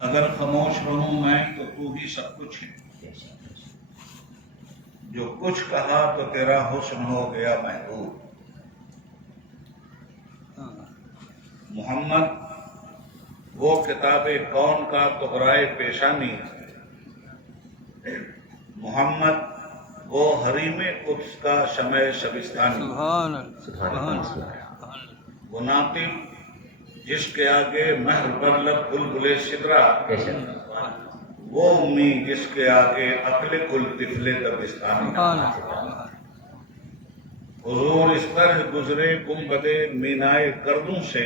اگر خاموش رہوں میں تو ہی سب کچھ ہے، جو کچھ کہا تو تیرا حسن ہو گیا محبوب۔ محمد وہ کتاب کون کا طغرائے پیشانی، محمد وہ حریم قدس کا شمع شبستانی، وہ ناطق جس کے آگے مہر پر لب بلبل سدرا، وہ امی جس کے آگے عقل کل طفل دبستانی۔ حضور اس طرح گزرے گنبد مینائے گردوں سے،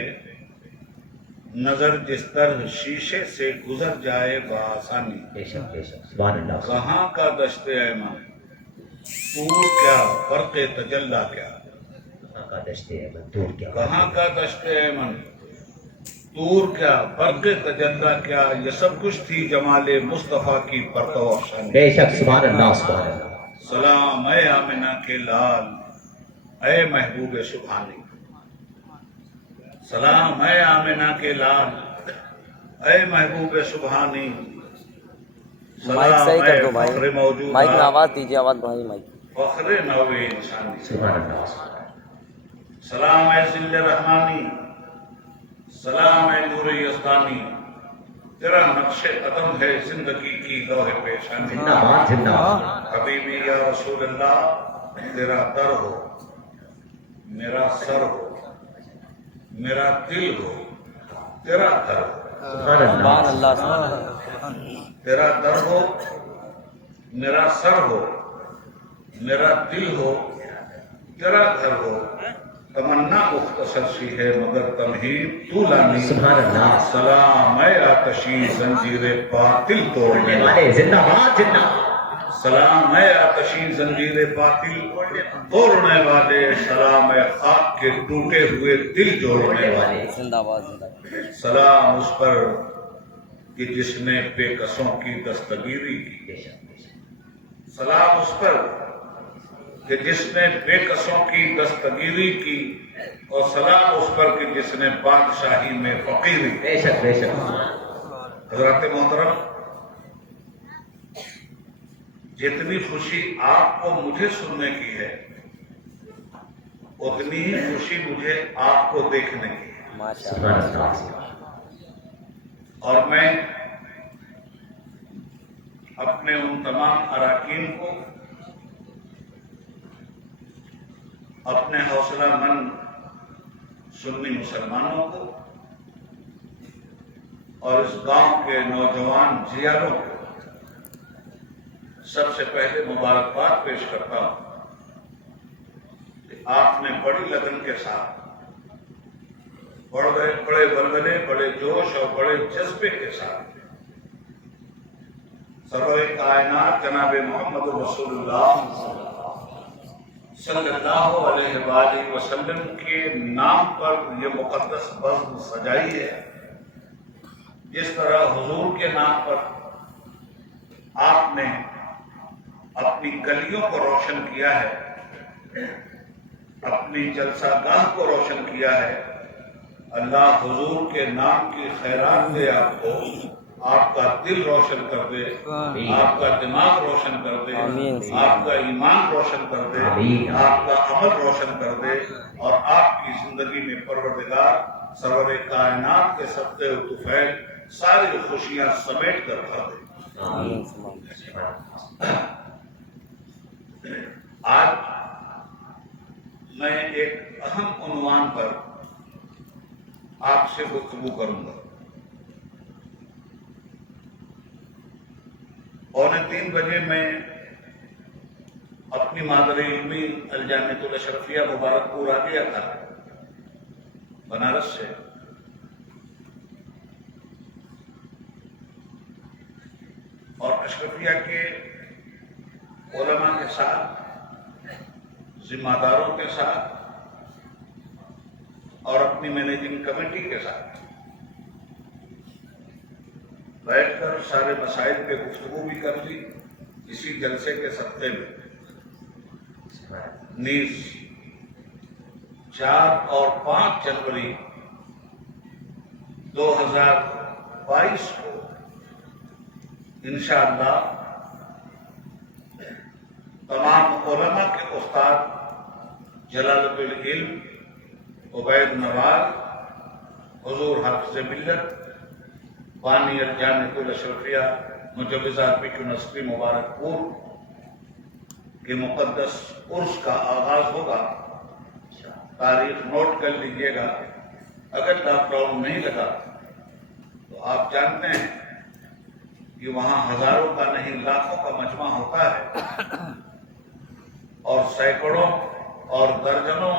نظر جس طرح شیشے سے گزر جائے بآسانی۔ کہاں کا دشت ایمن طور کیا فرق تجلی کیا، کہاں کا دشت ایمن طور کیا فرق تجلی کیا، یہ سب کچھ تھی جمال مصطفیٰ کی پرتو افشانی۔ بے شک سبحان اللہ سبحان اللہ۔ سلام اے آمنہ کے لال، اے محبوب سبحانی، سلام اے آمنہ کے لال، اے محبوب سبحانی، مائک صحیح کر دو بھائی، فخر موجود مائک میں آواز دیجیے، آواز بڑھائیے مائک۔ فخر نو انسانی، سبحان اللہ سبحان سلام اے ذل رحمانی، سلام اے نور یزدانی، تیرا نقش قدم ہے زندگی کی لوح پیشانی۔ زندہ باد زندہ باد۔ حبیبی یا رسول اللہ، تیرا در ہو، میرا سر ہو، میرا دل ہو، تیرا گھر ہو۔ سبحان سبحان اللہ اللہ سبحان اللہ۔ تیرا در ہو، میرا سر ہو، میرا دل ہو، تیرا گھر ہو۔ تمنا مختصر سی ہے مگر تمہید طولانی۔ سبحان اللہ۔ سلام اے آتشی زنجیر باطل توڑنے والے، والے زندہ باد زندہ باد۔ سلام اے آتشی زنجیر باطل توڑنے والے، سلام اے خاک کے ٹوٹے ہوئے دل جوڑنے والے، زندہ باد زندہ باد۔ سلام اس پر کہ جس نے بے کسوں کی دستگیری کی، بے شک بے شک۔ سلام اس پر کہ جس نے بے کسوں کی دستگیری کی، اور سلام اس پر کہ جس نے بادشاہی میں فقیری کی۔ بے شک بے شک۔ حضرات محترم، جتنی خوشی آپ کو مجھے سننے کی ہے، اتنی ہی خوشی مجھے آپ کو دیکھنے کی ہے۔ ماشاء سبحان اللہ۔ اللہ۔ اور میں اپنے ان تمام اراکین کو، اپنے حوصلہ مند سنی مسلمانوں کو، اور اس گاؤں کے نوجوان جیاروں کو سب سے پہلے مبارکباد پیش کرتا ہوں کہ آپ نے بڑی لگن کے ساتھ، بڑے بلبلے، بڑے جوش اور بڑے جذبے کے ساتھ سرور کائنات جناب محمد رسول اللہ صلی اللہ علیہ وآلہ وسلم کے نام پر یہ مقدس بزم سجائی ہے۔ جس طرح حضور کے نام پر آپ نے اپنی گلیوں کو روشن کیا ہے، اپنی جلسہ گاہ کو روشن کیا ہے، اللہ حضور کے نام کی خیرات دے آپ کو، آپ کا دل روشن کر دے، آپ کا دماغ روشن کر دے، آپ کا ایمان روشن کر دے، آپ کا عمل روشن کر دے، اور آپ کی زندگی میں پروردگار سرور کائنات کے صدقے و طفیل ساری خوشیاں سمیٹ کر بھر دے۔ آمین سبحان آج میں ایک اہم عنوان پر آپ سے گفتگو کروں گا۔ 2:45 بجے میں اپنی مادری علمی الجامعۃ الاشرفیہ مبارک پور آ گیا تھا بنارس سے، اور اشرفیہ کے علماء کے ساتھ، ذمہ داروں کے ساتھ، اور اپنی مینیجنگ کمیٹی کے ساتھ بیٹھ کر سارے مسائل پہ گفتگو بھی کر لی اسی جلسے کے صدقے میں۔ نیز 4 اور 5 جنوری 2022 کو انشاءاللہ تمام علماء کے استاد جلالت العلم عبید نواز حضور حافظ ملت بانی الجامعۃ الاشرفیہ مجوزہ فقہ یونیورسٹی مبارک پور کے مقدس عرس کا آغاز ہوگا. تاریخ نوٹ کر لیجئے گا. اگر لاک ڈاؤن نہیں لگا تو آپ جانتے ہیں کہ وہاں ہزاروں کا نہیں لاکھوں کا مجمع ہوتا ہے اور سینکڑوں اور درجنوں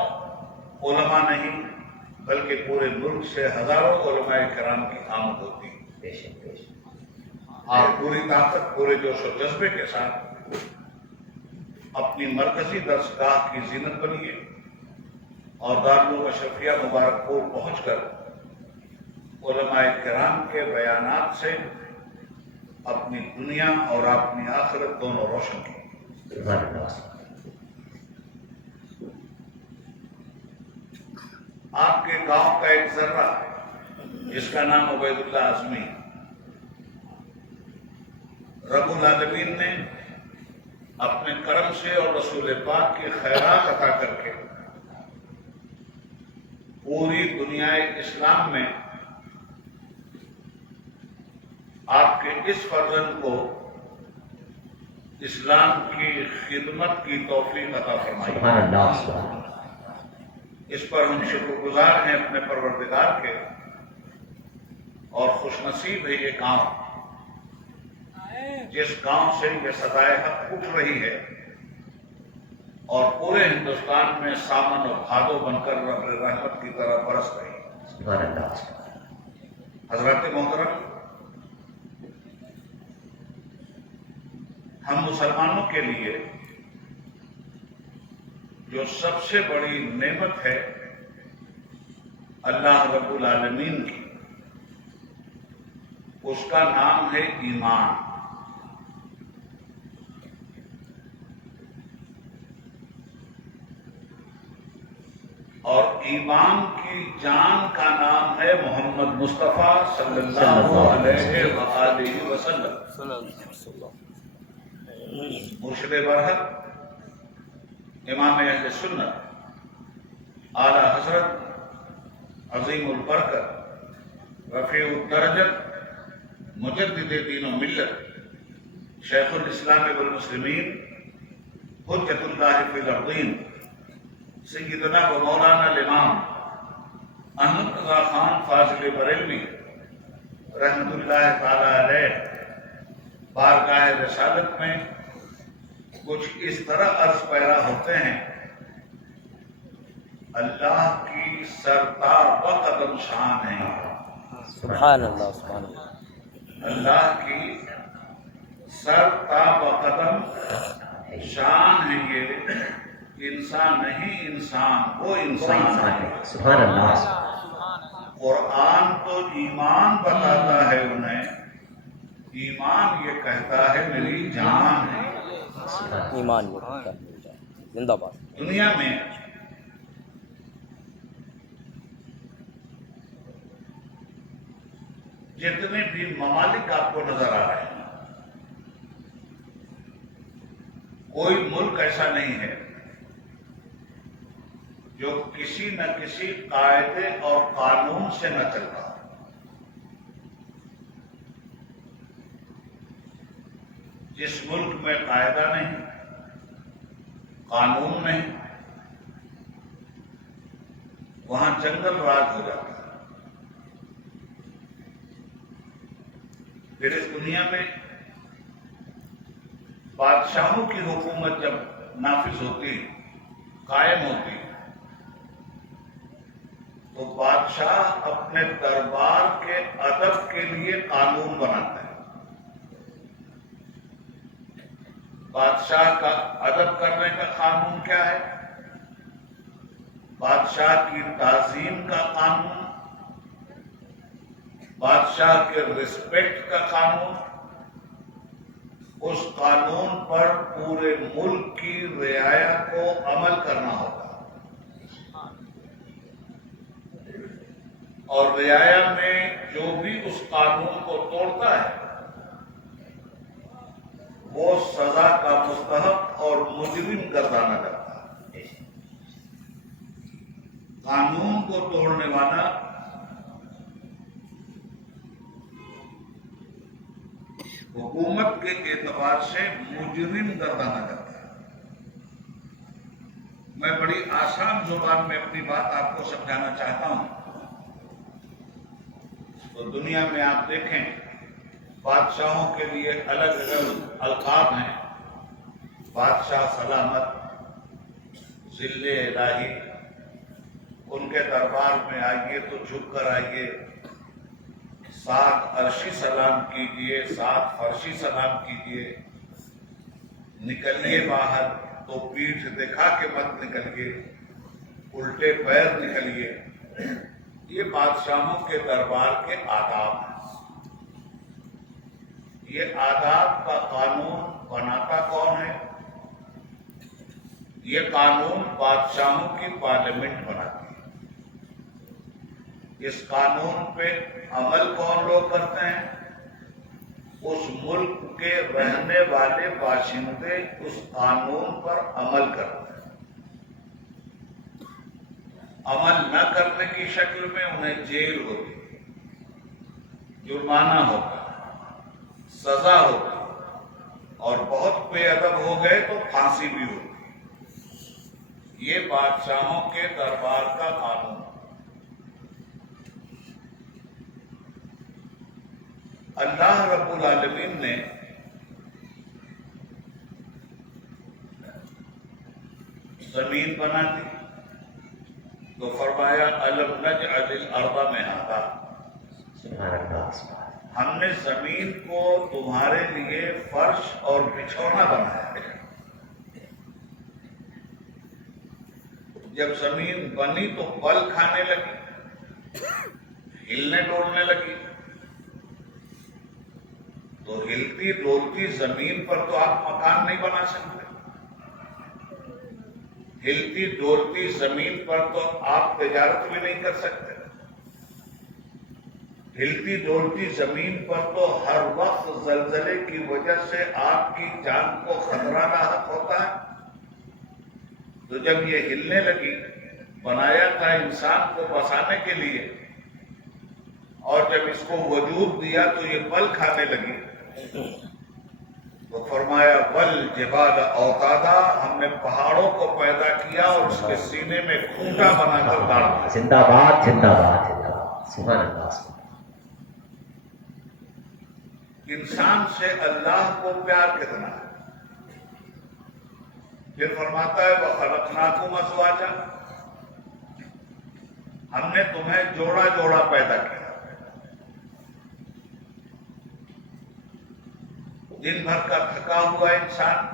علماء نہیں بلکہ پورے ملک سے ہزاروں علماء کرام کی آمد ہوتی ہے. آپ پوری طاقت پورے جوش و جذبے کے ساتھ اپنی مرکزی درسگاہ کی زینت بنیے اور دارالعلوم اشرفیہ مبارک پور پہنچ کر علماء کرام کے بیانات سے اپنی دنیا اور اپنی آخرت دونوں روشن کی. آپ کے گاؤں کا ایک ذرہ جس کا نام عبید اللہ اعظمی، رب العالمین نے اپنے کرم سے اور رسول پاک کی خیرات عطا کر کے پوری دنیا اسلام میں آپ کے اس فرزند کو اسلام کی خدمت کی توفیق عطا فرمائی. اس پر ہم شکر گزار ہیں اپنے پروردگار کے، اور خوش نصیب ہے یہ گاؤں جس گاؤں سے یہ صدائے حق اٹھ رہی ہے اور پورے ہندوستان میں سامن اور بھادو بن کر رب رحمت کی طرح برس رہی ہے. حضرات محترم، ہم مسلمانوں کے لیے جو سب سے بڑی نعمت ہے اللہ رب العالمین کی، اس کا نام ہے ایمان. اور ایمان کی جان کا نام ہے محمد مصطفیٰ صلی اللہ علیہ وآلہ وسلم. مرشد برحق امام اہل سنت اعلی حضرت عظیم البرکت رفیع الدرجت مجدد دین و ملت شیخ الاسلام والمسلمین حجت اللہ فی الارضین سیدنا و مولانا الامام احمد رضا خان فاضل بریلوی رحمت اللہ تعالی علیہ بارگاہ رسالت میں کچھ اس طرح عرض پیرا ہوتے ہیں: اللہ کی سرتا بقدم شان ہے. سبحان اللہ، سبحان اللہ. اللہ کی سرتا بقدم شان ہے. یہ انسان نہیں، انسان وہ انسان ہے. سبحان اللہ. قرآن تو ایمان بتاتا ہے انہیں، ایمان یہ کہتا ہے میری جان ہے. ایمان یہ کہتا ہے زندہ باد. دنیا میں جتنے بھی ممالک آپ کو نظر آ رہے ہیں، کوئی ملک ایسا نہیں ہے جو کسی نہ کسی قاعدے اور قانون سے نہ چلتا. جس ملک میں قاعدہ نہیں، قانون نہیں، وہاں جنگل راج ہو جاتا ہے. پھر اس دنیا میں بادشاہوں کی حکومت جب نافذ ہوتی، قائم ہوتی، تو بادشاہ اپنے دربار کے ادب کے لیے قانون بناتا ہے. بادشاہ کا ادب کرنے کا قانون کیا ہے؟ بادشاہ کی تعظیم کا قانون، بادشاہ کے رسپیکٹ کا قانون. اس قانون پر پورے ملک کی رعایا کو عمل کرنا ہوگا، اور رعایا میں جو بھی اس قانون کو توڑتا ہے وہ سزا کا مستحق اور مجرم گردانا کرتا ہے۔ قانون کو توڑنے والا حکومت کے اعتبار سے مجرم گردانا کرتا ہے۔ میں بڑی آسان زبان میں اپنی بات آپ کو سمجھانا چاہتا ہوں۔ تو دنیا میں آپ دیکھیں بادشاہوں کے لیے الگ الگ القاب ہیں، بادشاہ سلامت، ذل الہی، ان کے دربار میں آئیے تو جھک کر آئیے، 7 عرشی سلام کیجئے، 7 فرشی سلام کیجئے، نکلیے باہر تو پیٹھ دکھا کے مت نکلیے، الٹے پیر نکلیے۔ یہ بادشاہوں کے دربار کے آداب ہیں۔ یہ آداب کا قانون بناتا کون ہے؟ یہ قانون بادشاہوں کی پارلیمنٹ بناتی ہے۔ اس قانون پہ عمل کون لوگ کرتے ہیں؟ اس ملک کے رہنے والے باشندے اس قانون پر عمل کرتے ہیں۔ عمل نہ کرنے کی شکل میں انہیں جیل ہوتی ہے، جرمانہ ہوتا ہے، سزا ہوتی ہے، اور بہت بے ادب ہو گئے تو پھانسی بھی ہوتی ہے۔ یہ بادشاہوں کے دربار کا قانون ہے۔ اللہ رب العالمین نے زمین بنا دی تو فرمایا الم نجعل الارض مہادا، ہم نے زمین کو تمہارے لیے فرش اور بچھونا بنایا ہے۔ جب زمین بنی تو بل کھانے لگی، ہلنے ڈولنے لگی، تو ہلتی ڈولتی زمین پر تو آپ مکان نہیں بنا سکتے، ہلتی ڈولتی زمین پر تو آپ تجارت بھی نہیں کر سکتے، ہلتی ڈولتی زمین پر تو ہر وقت زلزلے کی وجہ سے آپ کی جان کو خطرہ لاحق ہوتا ہے۔ تو جب یہ ہلنے لگی، بنایا تھا انسان کو بسانے کے لیے، اور جب اس کو وجود دیا تو یہ بل کھانے لگی، تو فرمایا والجبال اوتادا، ہم نے پہاڑوں کو پیدا کیا اور اس کے سینے میں کھوٹا بنا کر ڈال دیا۔ زندہ باد زندہ باد زندہ باد، سبحان اللہ۔ انسان سے اللہ کو پیار کتنا ہے۔ پھر فرماتا ہے وَخَلَقْنَاكُمْ أَزْوَاجًا، ہم نے تمہیں جوڑا جوڑا پیدا کیا۔ دن بھر کا تھکا ہوا انسان،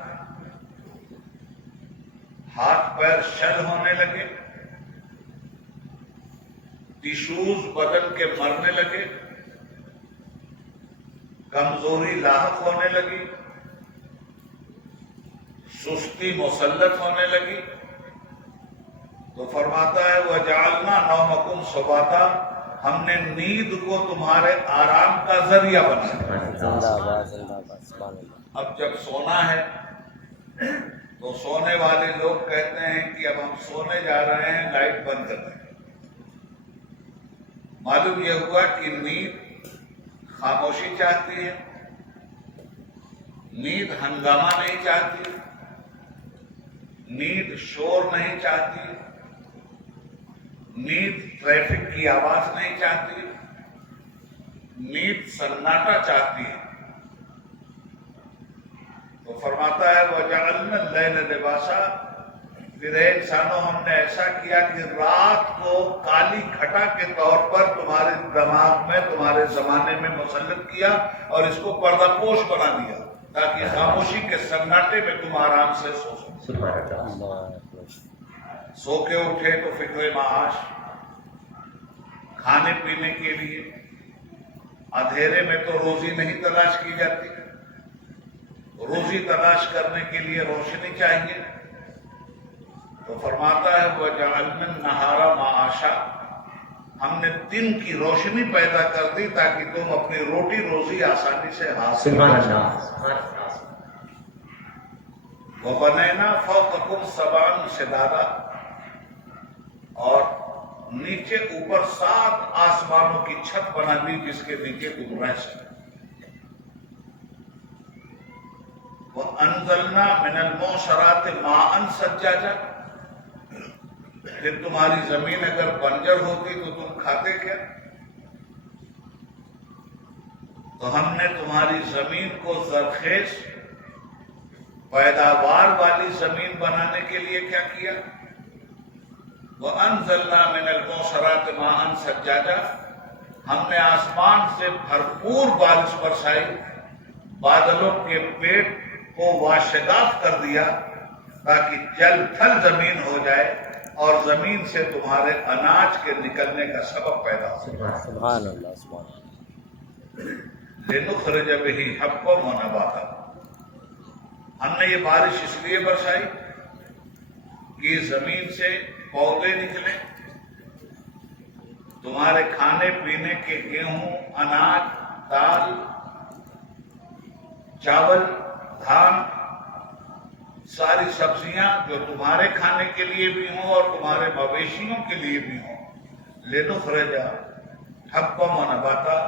ہاتھ پیر شل ہونے لگے، ٹیشوز بدن کے مرنے لگے، کمزوری لاحق ہونے لگی، سستی مسلط ہونے لگی، تو فرماتا ہے وَجَعَلْنَا نَوْمَكُمْ سُبَاتًا، ہم نے نیند کو تمہارے آرام کا ذریعہ بنایا۔ زندہ باد زندہ باد، سبحان اللہ۔ اب جب سونا ہے تو سونے والے لوگ کہتے ہیں کہ اب ہم سونے جا رہے ہیں، لائٹ بند کر دیں۔ معلوم یہ ہوا کہ نیند خاموشی چاہتی ہے، نیند ہنگامہ نہیں چاہتی، نیند شور نہیں چاہتی، نیند ٹریفک کی آواز نہیں چاہتی، نیند سناٹا چاہتی ہے۔ تو فرماتا ہے وَجَعَلْنَا اللَّيْلَ لِبَاسًا، پھر اے انسانوں ہم نے ایسا کیا کہ رات کو کالی گھٹا کے طور پر تمہارے دماغ میں، تمہارے زمانے میں مسلط کیا، اور اس کو پردہ پوش بنا دیا تاکہ خاموشی کے سناٹے میں تم آرام سے سو سکو۔ سبحان اللہ۔ اللہ سو کے اٹھے تو فکر معاش، کھانے پینے کے لیے، اندھیرے میں تو روزی نہیں تلاش کی جاتی، روزی تلاش کرنے کے لیے روشنی چاہیے۔ تو فرماتا ہے وَجَعَلْنَا النَّهَارَ مَعَاشًا، ہم نے دن کی روشنی پیدا کر دی تاکہ تم اپنی روٹی روزی آسانی سے حاصل سبحان کر اللہ، سکو۔ سبحان اللہ۔ وَبَنَيْنَا فَوْقَكُمْ سَبْعًا شِدَادًا، اور نیچے اوپر 7 آسمانوں کی چھت بنا دی جس کے نیچے تم رہ سکتے۔ وَأَنزَلْنَا مِنَ الْمُعْصِرَاتِ مَاءً ثَجَّاجًا، پھر تمہاری زمین اگر بنجر ہوتی تو تم کھاتے کیا؟ تو ہم نے تمہاری زمین کو زرخیز پیداوار والی زمین بنانے کے لیے کیا کیا؟ وَأَنزَلْنَا مِنَ الْمُعْصِرَاتِ مَاءً ثَجَّاجًا، ہم نے آسمان سے بھرپور بارش برسائی، بادلوں کے پیٹ کو واشگاف کر دیا تاکہ جل تھل زمین ہو جائے اور زمین سے تمہارے اناج کے نکلنے کا سبب پیدا ہو۔ سبحان اللہ سبحان اللہ۔ لِنُخْرِجَ بِهِ حَبًّا وَنَبَاتًا، ہم نے یہ بارش اس لیے برسائی کہ زمین سے پودے نکلیں، تمہارے کھانے پینے کے گیہوں، اناج، دال، چاول، دھان، ساری سبزیاں جو تمہارے کھانے کے لیے بھی ہوں اور تمہارے مویشیوں کے لیے بھی ہوں۔ لِنُخْرِجَ حَبًّا وَنَبَاتًا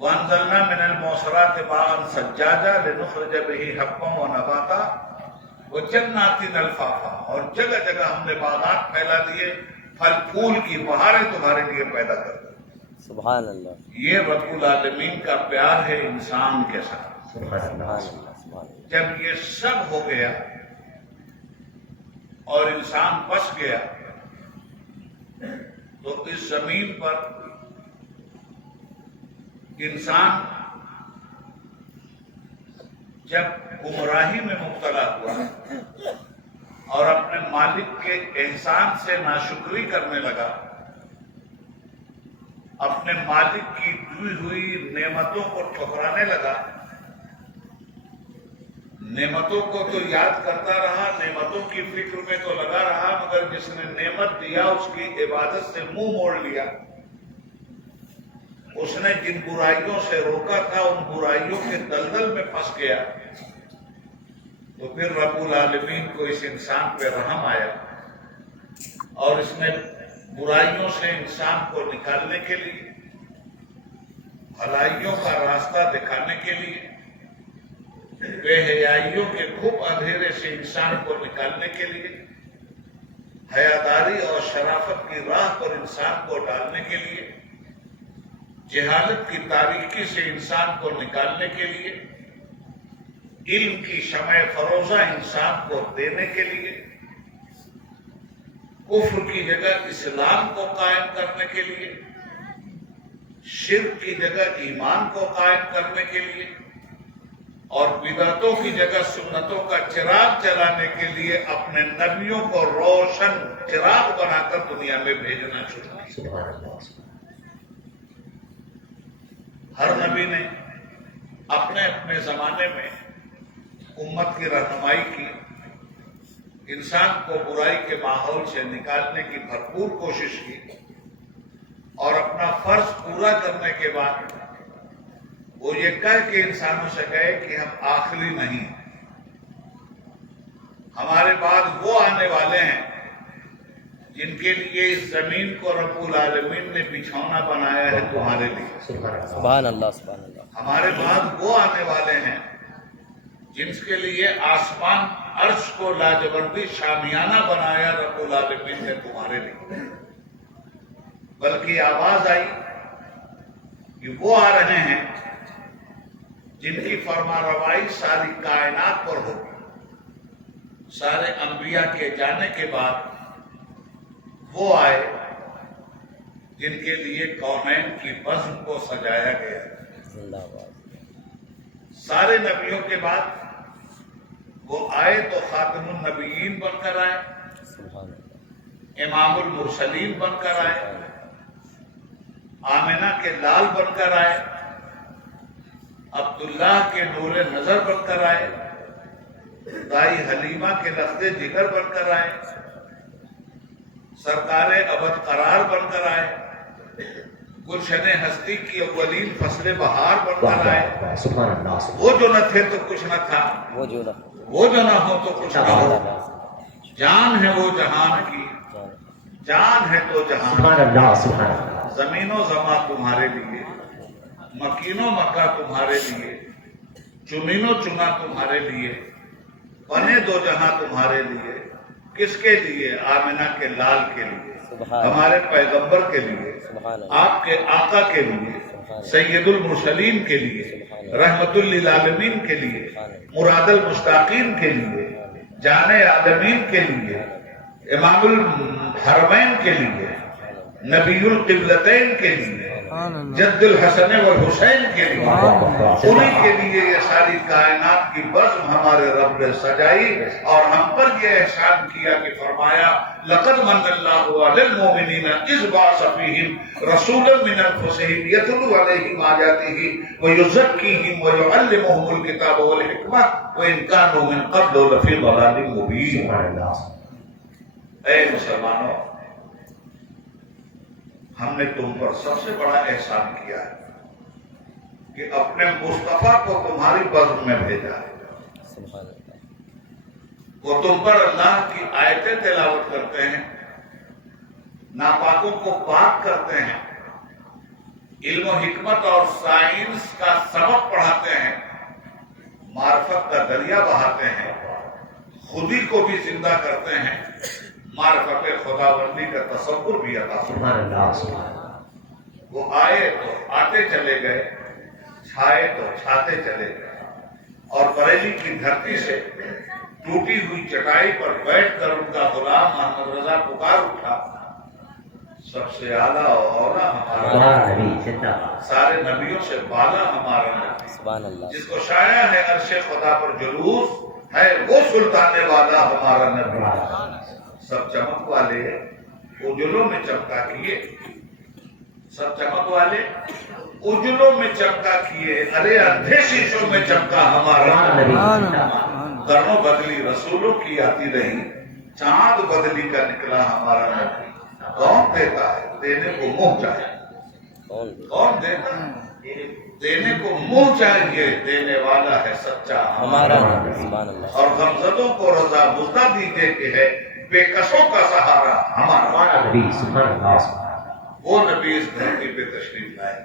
وَأَنزَلْنَا مِنَ الْمُعْصِرَاتِ مَاءً ثَجَّاجًا لِنُخْرِجَ بِهِ حَبًّا وَنَبَاتًا وَجَنَّاتٍ أَلْفَافًا، اور جگہ جگہ ہم نے باغات پھیلا دیے، پھل پھول کی بہاریں تمہارے لیے پیدا کر دی۔ سبحان اللہ یہ رب العالمین کا پیار ہے انسان کے ساتھ۔ سبحان اللہ سبحان اللہ سبحان اللہ۔ جب یہ سب ہو گیا اور انسان بس گیا تو اس زمین پر انسان جب گمراہی میں مبتلا ہوا اور اپنے مالک کے احسان سے ناشکری کرنے لگا، اپنے مالک کی دی ہوئی نعمتوں کو ٹھکرانے لگا، نعمتوں کو تو یاد کرتا رہا، نعمتوں کی فکر میں تو لگا رہا، مگر جس نے نعمت دیا اس کی عبادت سے منہ موڑ لیا، اس نے جن برائیوں سے روکا تھا ان برائیوں کے دلدل میں پھنس گیا، تو پھر رب العالمین کو اس انسان پہ رحم آیا اور اس نے برائیوں سے انسان کو نکالنے کے لیے، بھلائیوں کا راستہ دکھانے کے لیے، بے حیائیوں کے گھپ اندھیرے سے انسان کو نکالنے کے لیے، حیاداری اور شرافت کی راہ پر انسان کو ڈالنے کے لیے، جہالت کی تاریکی سے انسان کو نکالنے کے لیے، علم کی شمع فروزہ انسان کو دینے کے لیے، کفر کی جگہ اسلام کو قائم کرنے کے لیے، شرک کی جگہ ایمان کو قائم کرنے کے لیے، اور بدعتوں کی جگہ سنتوں کا چراغ جلانے کے لیے اپنے نبیوں کو روشن چراغ بنا کر دنیا میں بھیجنا شروع کیا۔ سبحان اللہ۔ ہر نبی نے اپنے اپنے زمانے میں امت کی رہنمائی کی، انسان کو برائی کے ماحول سے نکالنے کی بھرپور کوشش کی، اور اپنا فرض پورا کرنے کے بعد وہ یہ کہہ کے انسانوں سے گئے کہ ہم آخری نہیں ہیں، ہمارے بعد وہ آنے والے ہیں جن کے لیے اس زمین کو رب العالمین نے بچھونا بنایا ہے تمہارے لیے۔ سبحان اللہ سبحان اللہ۔ ہمارے بعد وہ آنے والے ہیں جن کے لیے آسمان عرش کو لاجوردی شامیانہ بنایا رب العالمین نے تمہارے لیے۔ بلکہ آواز آئی کہ وہ آ رہے ہیں جن کی فرما روائی ساری کائنات پر ہوگی، سارے انبیاء کے جانے کے بعد وہ آئے جن کے لیے کونین کی بزم کو سجایا گیا۔ زندہ باد۔ سارے نبیوں کے بعد وہ آئے تو خاتم النبیین بن کر آئے، سبحان اللہ۔ امام المرسلین بن کر آئے، آمنہ کے لال بن کر آئے، عبداللہ کے نور نظر بن کر آئے، دائی حلیمہ کے لخت جگر بن کر آئے، سرکار ابد قرار بن کر آئے، گلشن ہستی کی اولین فصل بہار بن کر آئے۔ سبحان اللہ۔ وہ جو نہ تھے تو کچھ نہ تھا، وہ جو نہ وہ جو نہ ہو تو کچھ نہ ہو، جان ہے وہ جہان کی، جان ہے تو جہان، سبحان اللہ سبحان اللہ، زمین و زماں تمہارے لیے، مکین و مکہ تمہارے لیے، چنین و چنا تمہارے لیے، بنے دو جہاں تمہارے لیے، کس کے لیے؟ آمنہ کے لال کے لیے، ہمارے پیغمبر کے لیے، آپ کے آقا کے لیے، سید المرسلین کے لیے، رحمت للعالمین کے لیے، مراد المشتاقین کے لیے، جان عالمین کے لیے، امام الحرمین کے لیے، نبی القبلتین کے لیے، جد الحسن والحسین کے لیے، انہی کے لیے یہ ساری کائنات کی بزم ہمارے رب نے سجائی اور ہم پر یہ احسان کیا کہ فرمایا لقد من اللہ علی المؤمنین اذ بعث فیہم رسولا من انفسہم یتلو علیہم آیاتہ ویزکیہم ویعلمہم الکتاب والحکمہ وان کانوا من قبل لفی ضلال مبین۔ سبحان اللہ، اے مسلمانوں، ہم نے تم پر سب سے بڑا احسان کیا ہے کہ اپنے مصطفیٰ کو تمہاری بزم میں بھیجا ہے، وہ تم پر اللہ کی آیتیں تلاوت کرتے ہیں، ناپاکوں کو پاک کرتے ہیں، علم و حکمت اور سائنس کا سبق پڑھاتے ہیں، معرفت کا دریا بہاتے ہیں، خودی کو بھی زندہ کرتے ہیں، معرفت خداوندی کا تصور بھی عطا سبحان اللہ سبحان اللہ، وہ آئے تو آتے چلے گئے، چھائے تو چھاتے چلے گئے، اور بریلی کی دھرتی سے ٹوٹی ہوئی چٹائی پر بیٹھ کر ان کا غلام محمد رضا پکار اٹھا، سب سے اعلیٰ اور اولا ہمارا ہمارا نبی زندہ باد، سارے نبیوں سے بالا ہمارا نبی، سبحان اللہ، جس کو شایا ہے عرش خدا پر جلوس ہے وہ سلطان والا ہمارا نبی، سب چمک والے اجلوں میں چمکا کیے، سب چمک والے اجلوں میں چمکا کیے، ارے اندھے شیشوں میں چمکا ہمارا ہمارا نبی نبی، زندہ باد، کرنوں بدلی رسولوں کی آتی رہی، چاند بدلی کا نکلا ہمارا نبی، کون دیتا ہے دینے کو منہ چاہے، کون دیتا ہے دینے کو منہ چاہیے، دینے والا ہے سچا ہمارا ہمارا نبی، نبی، سبحان اللہ، اور غمزدوں کو رضا مزدہ دیجیے کہ ہے بے کسوں کا سہارا ہمارا، ہمارا نبی سبحان اللہ سبحان اللہ، وہ نبی اس دھرتی پہ تشریف لائے،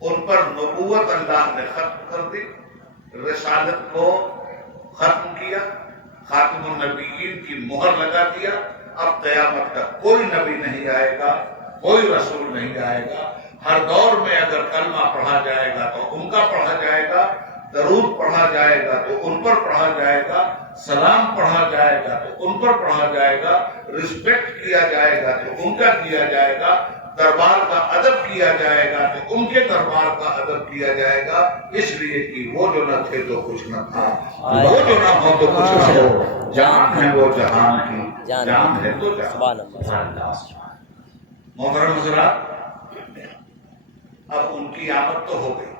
ان پر نبوت اللہ نے ختم کر دی، رسالت کو ختم کیا، خاتم النبیین کی مہر لگا دیا، اب قیامت کا کوئی نبی نہیں آئے گا، کوئی رسول نہیں آئے گا، ہر دور میں اگر کلمہ پڑھا جائے گا تو ان کا پڑھا جائے گا، درود پڑھا جائے گا تو ان پر پڑھا جائے گا، سلام پڑھا جائے گا تو ان پر پڑھا جائے گا، رسپیکٹ کیا جائے گا تو ان کا کیا جائے گا، دربار کا ادب کیا جائے گا تو ان کے دربار کا ادب کیا جائے گا، اس لیے کہ وہ جو نہ تھے تو کچھ نہ تھا، وہ جو نہ ہو تو کچھ نہ ہو، جان ہے وہ جہان کی، جان ہے تو جہان۔ سبحان اللہ، سبحان اللہ سبحان اللہ، محترم حضرات، اب ان کی آمد تو ہو گئی،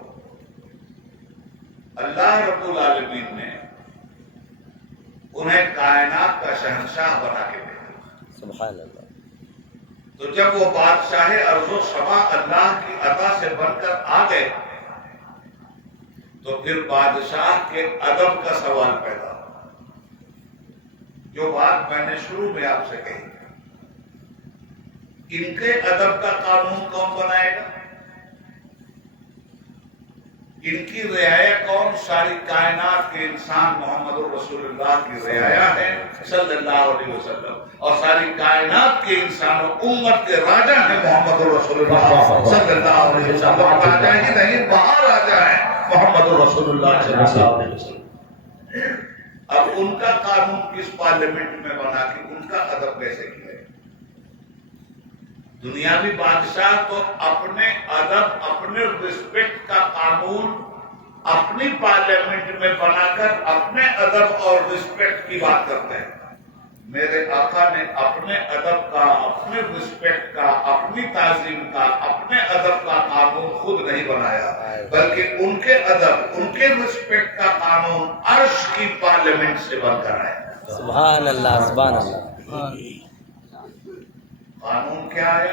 اللہ رب العالمین نے انہیں کائنات کا شہنشاہ بنا کے بھیجا، سبحان اللہ، تو جب وہ بادشاہ ارض و سما اللہ کی عطا سے بن کر آ گئے تو پھر بادشاہ کے ادب کا سوال پیدا ہوا، جو بات میں نے شروع میں آپ سے کہی، ان کے ادب کا قانون کون بنائے گا؟ ان کی رعایا کون؟ ساری کائنات کے انسان محمد الرسول اللہ کی رعایا ہے صلی اللہ علیہ وسلم، اور ساری کائنات کے انسانوں امت کے راجہ ہیں محمد الرسول اللہ صلی اللہ علیہ وسلم، راجہ ہی نہیں باہر راجہ ہے محمد الرسول اللہ صلی اللہ علیہ وسلم۔ اب ان کا قانون کس پارلیمنٹ میں بنا کہ ان کا ادب کیسے کیا؟ دنیاوی بادشاہ تو اپنے ادب، اپنے رسپیکٹ کا قانون اپنی پارلیمنٹ میں بنا کر اپنے ادب اور رسپیکٹ کی بات کرتے ہیں، میرے آقا نے اپنے ادب کا، اپنے رسپیکٹ کا، اپنی تعظیم کا، اپنے ادب کا قانون خود نہیں بنایا، بلکہ ان کے ادب، ان کے رسپیکٹ کا قانون عرش کی پارلیمنٹ سے بن کر آیا۔ سبحان اللہ، سبحان اللہ، قانون کیا آیا؟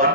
1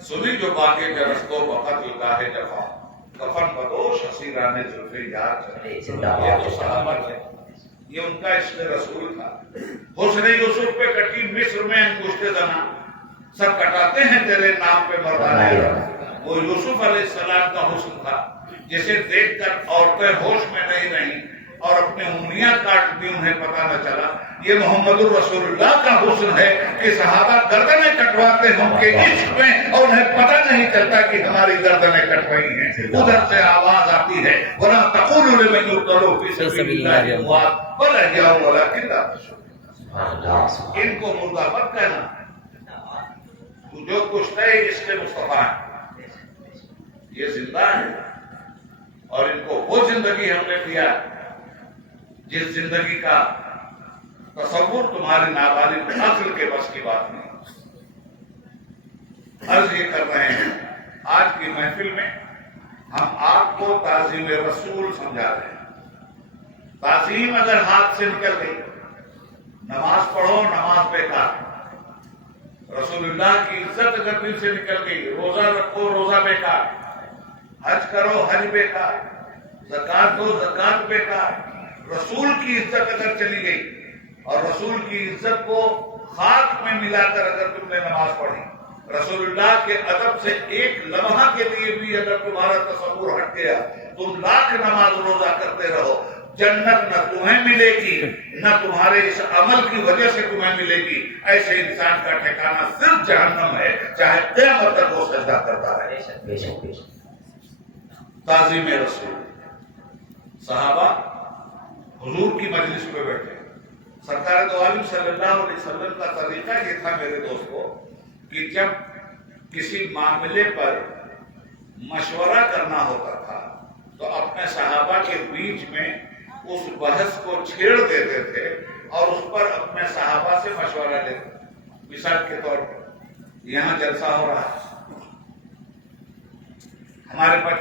سنی جو باقی جرس کو بقت لگاہ جفا، کفن بدوش حسیران زلف یار چلے۔ یہ تو صحابہ تھے، یہ ان کا عشق رسول تھا۔ حسن یوسف پہ کٹی مصر میں انگشت زنا، سب کٹاتے ہیں تیرے نام پہ مردانے رہا۔ وہ یوسف علیہ السلام کا حسن تھا جسے دیکھ کر عورتیں ہوش میں نہیں رہیں اور اپنے انگلیاں کاٹ دی، انہیں پتہ نہ چلا۔ یہ محمد الرسول اللہ کا حسن ہے کہ صحابہ گردنیں کٹواتے ہیں ان کے عشق میں اور انہیں پتہ نہیں چلتا کہ ہماری گردنیں کٹوائی ہیں۔ ادھر سے آواز آتی ہے وَلَا تَقُولُوا لِمَنْ يُقْتَلُ فِي سَبِيلِ اللَّهِ أَمْوَاتٌ بَلْ أَحْيَاءٌ وَلَٰكِنْ لَا تَشْعُرُونَ۔ ان کو مردہ مت کہنا، تو جو کچھ ہے اس کے مصطفیٰ ہیں، یہ زندہ ہے اور ان کو وہ زندگی ہم نے دیا جس زندگی کا تصور تمہاری نابالغ عقل کے بس کی بات نہیں۔ عرض یہ کر رہے ہیں آج کی محفل میں ہم آپ کو تعظیم رسول سمجھا رہے ہیں۔ تعظیم اگر ہاتھ سے نکل گئی، نماز پڑھو نماز بیکار، رسول اللہ کی عزت اگر دل سے نکل گئی، روزہ رکھو روزہ بیکار، حج کرو حج بیکار، زکات دو زکات بیکار۔ رسول کی عزت اگر چلی گئی اور رسول کی عزت کو خاک میں ملا کر اگر تم نے نماز پڑھی، رسول اللہ کے ادب سے ایک لمحہ کے لیے بھی اگر تمہارا تصور ہٹ گیا، تم لاکھ نماز روزہ کرتے رہو، جنت نہ تمہیں ملے گی نہ تمہارے اس عمل کی وجہ سے تمہیں ملے گی۔ ایسے انسان کا ٹھکانہ صرف جہنم ہے، چاہے قیامت تک وہ سجدہ کرتا رہے۔ تعظیم رسول، صحابہ حضور کی مجلس پہ بیٹھے، سرکار دو عالم صلی اللہ علیہ وسلم کا طریقہ یہ تھا میرے دوستو کہ جب کسی معاملے پر مشورہ کرنا ہوتا تھا تو اپنے صحابہ کے بیچ میں اس بحث کو چھیڑ دیتے تھے اور اس پر اپنے صحابہ سے مشورہ لیتے۔ مثال کے طور پر یہاں جلسہ ہو رہا ہے، ہمارے پاس